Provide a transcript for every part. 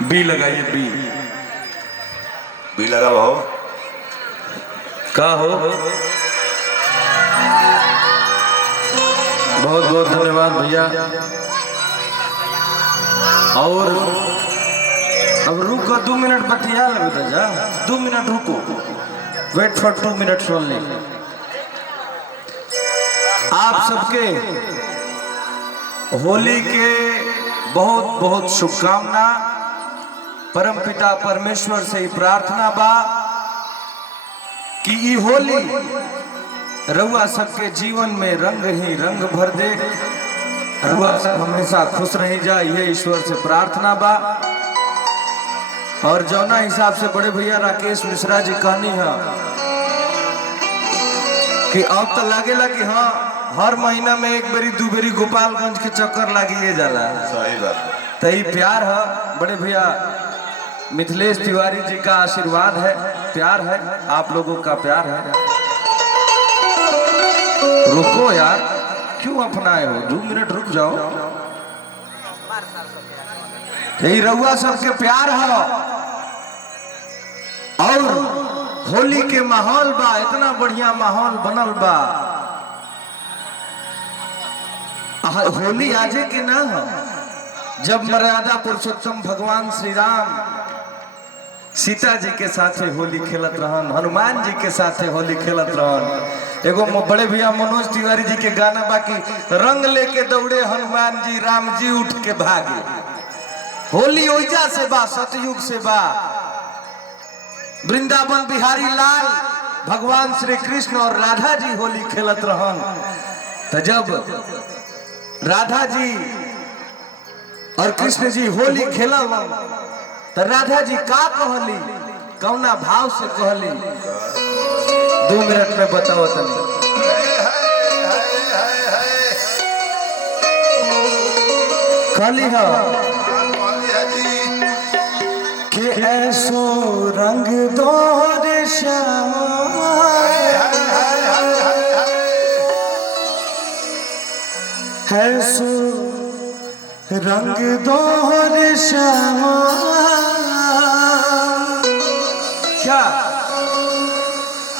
B लगाइए B. B लगा हो का हो। बहुत बहुत धन्यवाद भैया। और अब रुको 2 मिनट बतिया लगे जा 2 मिनट रुको। Wait for 2 minutes only. आप सबके होली के बहुत बहुत शुभकामना। परम पिता परमेश्वर से ही प्रार्थना बा कि ई होली रउआ सबके जीवन में रंग ही रंग भर दे। रउआ सब हमेशा खुश रही जा, यह ईश्वर से प्रार्थना बा। और जौना हिसाब से बड़े भैया राकेश मिश्रा जी कहनी है कि अब तो लगेला कि हाँ हर महीना में एक बेरी 2 बेरी गोपालगंज के चक्कर लागिए जाला। सही बात है। तो ये प्यार है बड़े भैया मिथिलेश तिवारी जी का आशीर्वाद है, प्यार है, आप लोगों का प्यार है। रुको यार, क्यों अपनाए हो? 2 मिनट रुक जाओ। यही रउआ सबके प्यार है। और होली के माहौल बा, इतना बढ़िया माहौल बनल बा। होली आजे के ना हो जब मर्यादा पुरुषोत्तम भगवान श्री राम सीता जी के साथे होली खेलत रहन, हनुमान जी के साथे होली खेलत रहन। एगो बड़े भैया मनोज तिवारी जी के गाना बाकी रंग लेके दौड़े हनुमान जी, राम जी उठ के भागे। होली ओइजा से बा, सतयुग से बा। वृंदावन बिहारी लाल भगवान श्री कृष्ण और राधा जी होली खेलत रहन। तो जब राधा जी और कृष्ण जी होली खेलन तो राधा जी का कहली, कौना भाव से कहली? 2 मिनट में बताओ तनी। कहली है कि ऐसो रंग दो रे श्याम, ऐसो रंग दो रे श्याम। क्या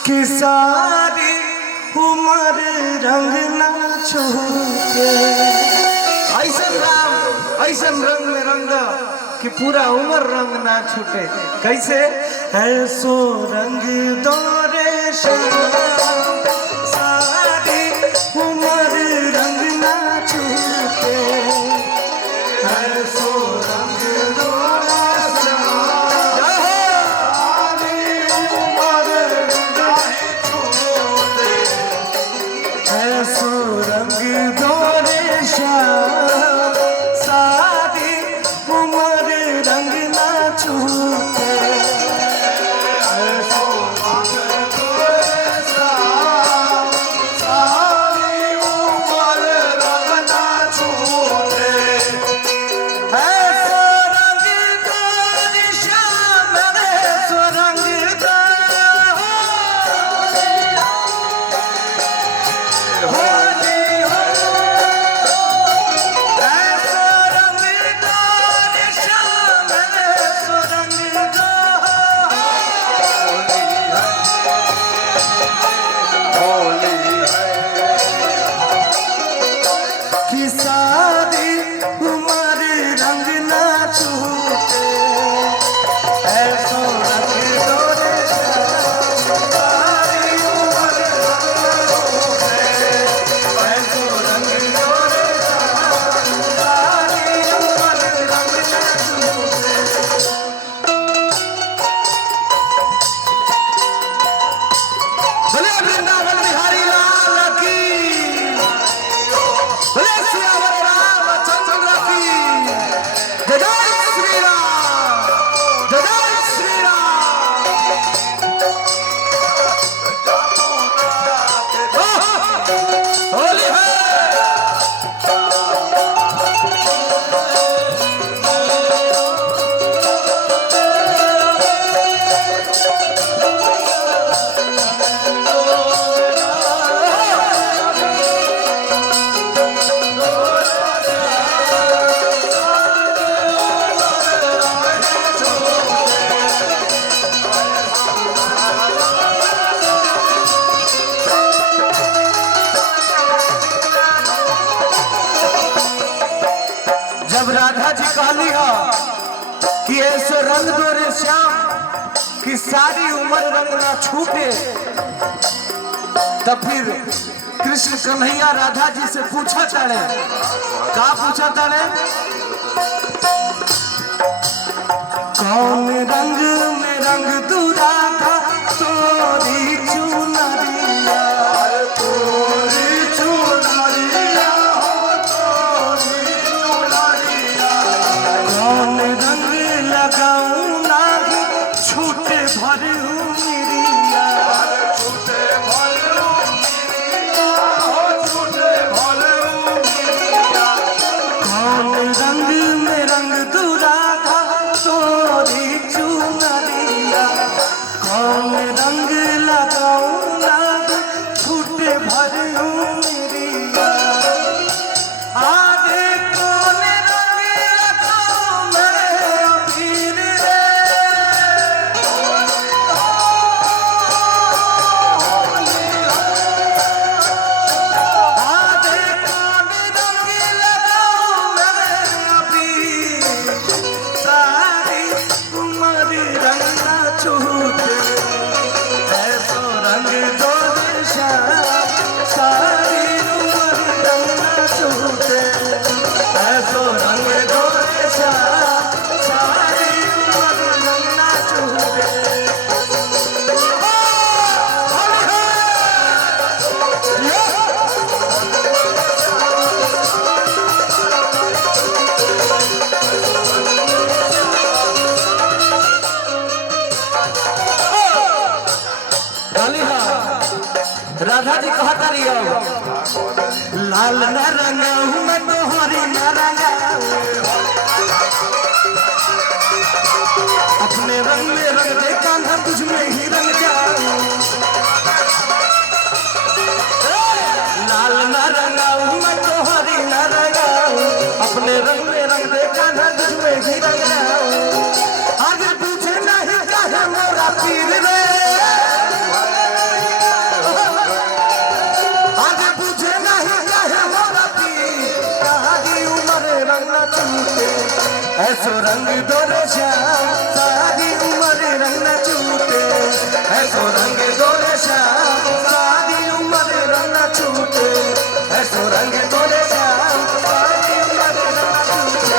कि सारी उम्र रंग ना छूटे। ऐसा रंग में रंग कि पूरा उम्र रंग ना छूटे। कैसे? ऐसो रंग दो रे श्याम, सारी उम्र रंग ना छूटे। ऐसो रंग दो रे श्याम, सारी उम्र रंग ना छूटे। ऐसो रंग दो रे श्याम, सारी उम्र रंग ना छूटे। ऐसो रंग दो रे श्याम, कहली हो कि ऐसे रंग दो रे श्याम कि सारी उम्र रंग ना छूटे। तब फिर कृष्ण कन्हैया राधा जी से पूछा तारे, का पूछा तारे? कौन रंग में रंग दूरा था तोरी चुनरिया, तोरी चुनरिया हो तोरी चुनरिया। कौन रंग लगाऊं ना छूटे भरू मिरिया, छूटे भरू मिरिया हो छूटे भरू मिरिया। कौन रंग में रंग दूरा था तोरी चुनरिया, कौन रंग लगाऊं ना छूटे भरू मिरिया। आगे कौन रंग लगाऊं मैं अबीर रे, आगे कौन रंग लगाऊं मैं अबीर। सारी उम्र रंग ना छूटे ऐसो रंग दो दिशा, सारी उम्र रंग ना छूटे ऐसो रंग दो दिशा, सारी उम्र रंग ना छूटे। राधा जी कहता रही हो लाल न रंगाऊ मैं तोहरी न रंगाऊ, अपने रंग में रंग दे कान्हा तुझ में ही रंग जाऊं। लाल न रंगाऊ मैं तोहरी न रंगाऊ, अपने रंग में रंग दे कान्हा तुझ में ही रंग जाऊं। आगे पूछे नहीं कहे मोरा पीर रे, आगे पूछे नहीं कहे मोरा पीर। सारी उम्र रंग न छूटे ऐसो रंग दो रे श्याम, सारी उम्र रंग न छूटे ऐसो रंग दो रे श्याम, सारी उम्र रंग न छूटे ऐसो रंग दो रे श्याम, सारी उम्र रंग न छूटे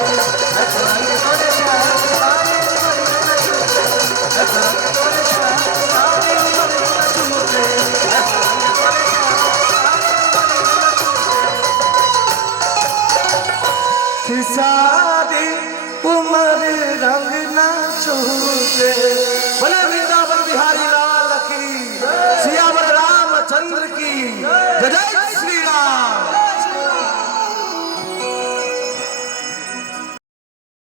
ऐसो रंग दो रे श्याम, सारी उम्र रंग न छूटे ऐसो रंग दो रे श्याम, सारी उम्र रंग न छूटे ऐसो रंग दो रे श्याम, सारी उम्र रंग ना छूटे।